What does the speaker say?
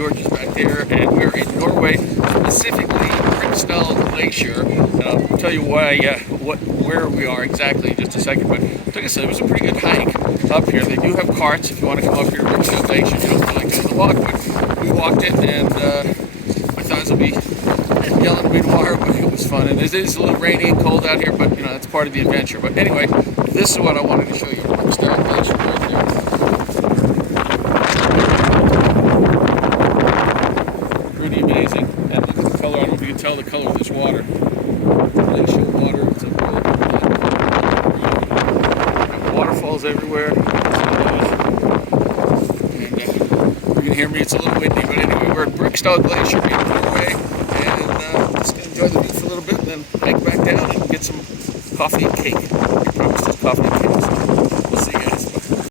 George is back there, and we're in Norway, specifically Briksdahl Glacier. And I'll tell you where we are exactly in just a second. But like I said, it was a pretty good hike up here. They do have carts if you want to come up here to Briksdahl Glacier. You don't feel like doing the walk, but we walked it, and my thighs will be yelling at me tomorrow, but it was fun. And it is a little rainy and cold out here, but you know that's part of the adventure. But anyway, this is what I wanted to show you. Briksdahl Glacier right there. Pretty amazing. And look at the color. I don't know if you can tell the color of this water. Glacial water. It's a real waterfalls everywhere. And you can hear me. It's a little windy, but anyway, we're at Birksdahl Glacier in Norway, and just gonna enjoy the view for a little bit, and then hike back down and get some coffee and cake. I promised us coffee and cake.